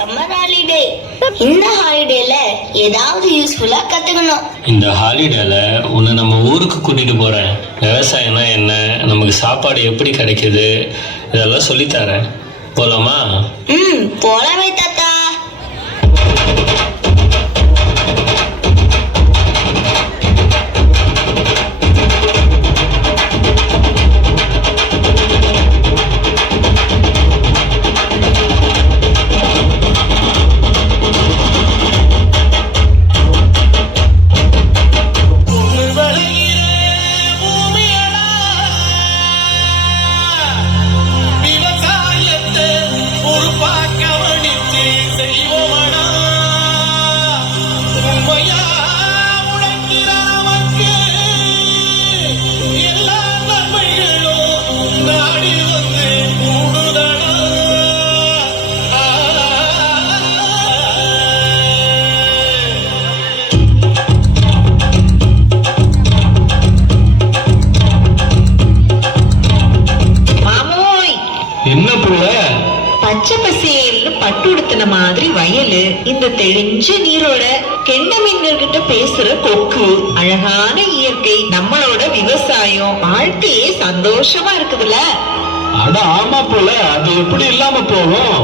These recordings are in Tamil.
Summer holiday. இந்த ஹாலிடேல ஏதாவது யூஸ்ஃபுல்லா கத்துக்கணும். இந்த ஹாலிடேல உன்னை நம்ம ஊருக்கு கூட்டிட்டு போறேன். விவசாயம்னா என்ன, நமக்கு சாப்பாடு எப்படி கிடைக்குது, இதெல்லாம் சொல்லித்தரேன். போலாமா? போலாமே தாத்தா. பச்சை பசேல்னு பட்டு உடுத்தின மாதிரி வயலு, இந்த தெளிஞ்ச நீரோட கெண்ட மீன்கள் கிட்ட பேசுற கொக்கு, அழகான இயற்கை, நம்மளோட விவசாயம், வாழ்க்கையே சந்தோஷமா இருக்குதுல்ல. அட ஆமா போல, அது எப்படி இல்லாம போகும்?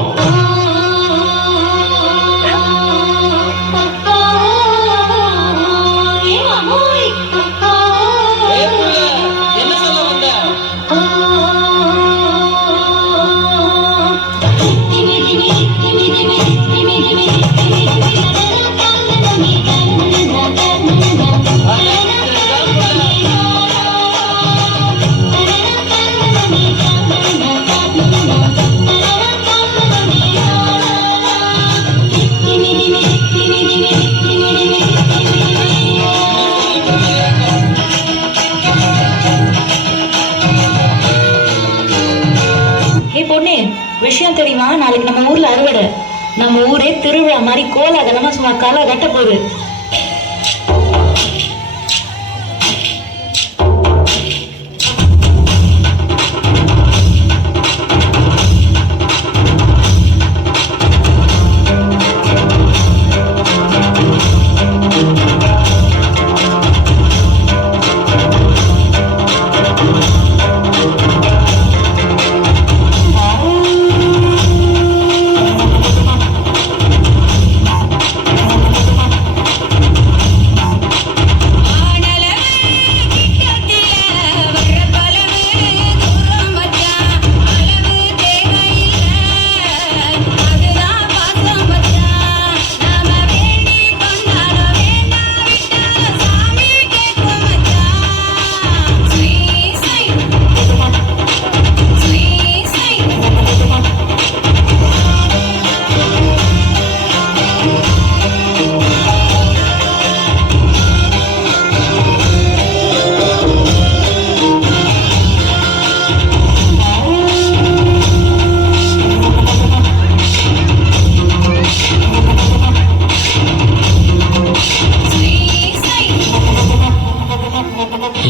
விஷயம் தெரியுமா? நாளைக்கு நம்ம ஊர்ல அறுவடை. நம்ம ஊரே திருவிழா மாதிரி கோலாகலமா சும்மா களை கட்ட போகுது.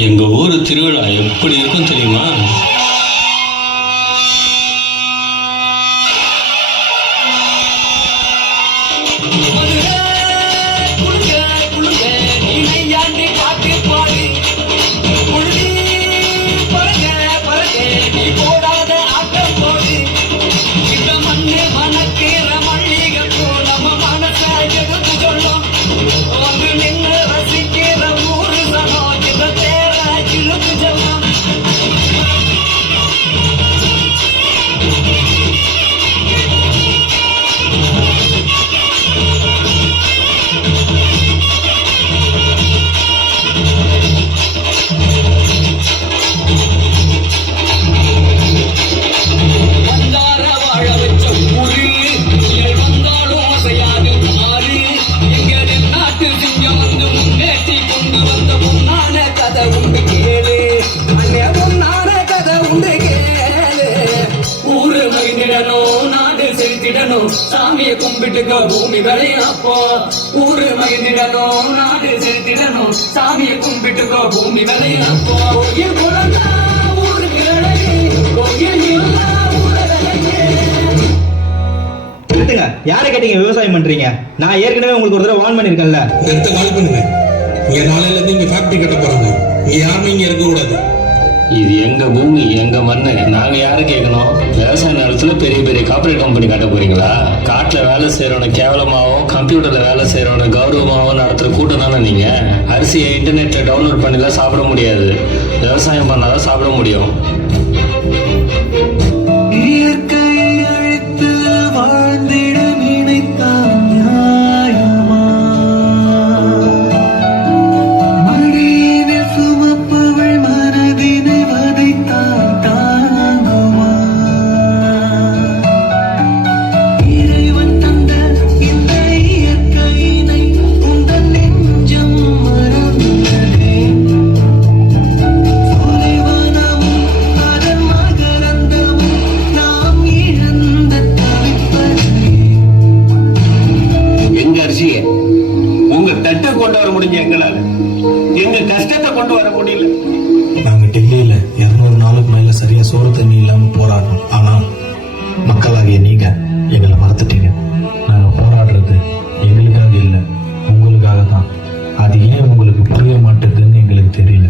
எங்க ஊர் திருவிழா எப்படி இருக்கும் தெரியுமா? சாமியை கும்பிட்டுக்க பூமி விளையாப்போ ஊரு மகிழ்ந்திடணும், நாடு செலுத்திடணும். சாமியை கும்பிட்டுக்க பூமி விளையாப்போ. கோயில் குழந்தா ஊரு கிழக்கு, கோயில் இல்லா ஊரே. யாரை கேட்டீங்க விவசாயம் பண்றீங்க? நான் ஏற்கனவே உங்களுக்கு ஒரு தடவை வார்ன் பண்ணிருக்கேன்ல. எடுத்து கால் பண்ணுங்க. இங்க நாளையில இருந்து இங்க ஃபேக்டரி கட்ட போறாங்க. இங்க யாருமே இங்க இருக்க கூடாது. இது எங்க பூமி, எங்க மண்ணு. நாங்க யாரு கேட்கணும்? விவசாய நிலத்துல பெரிய பெரிய கார்பரேட் கம்பெனி கட்ட போறீங்களா? காட்டுல வேலை செய்யறவன கேவலமாவும், கம்ப்யூட்டர்ல வேலை செய்யறவன கௌரவமாவும் நடத்துற கூட்டம் தானே நீங்க. அரிசியை இன்டர்நெட்ல டவுன்லோட் பண்ணிலாம் சாப்பிட முடியாது. விவசாயம் பண்ணாதான் சாப்பிட முடியும். இயற்கையை அழைத்து வாழ்ந்திட நினைத்தான் நியாயமா? மடியினில் சுமப்பவள் மனதினை வதைத்தால் தாங்குமா? இறைவன் தந்த இந்த இயற்கையினை உந்தன் நெஞ்சம் மறந்ததே. சோலைவனமும் அதன் மகரந்தமும் நாம் இழந்த தவிப்பதே. எங்க அரிசியை உங்க தட்டை கொண்டு வர முடிஞ்ச எங்களால எங்க கஷ்டத்தை கொண்டு வர முடியல. நாங்க டெல்லியில 200 நாளுக்கு மேல சரியா சோறு தண்ணி இல்லாம போராடணும். ஆனா மக்களாகிய நீங்க எங்களை மறந்துட்டீங்க. நாங்க போராடுறது எங்களுக்காக இல்லை, உங்களுக்காக தான். அது ஏன் உங்களுக்கு புரிய மாட்டேங்குதுன்னு எங்களுக்கு தெரியல.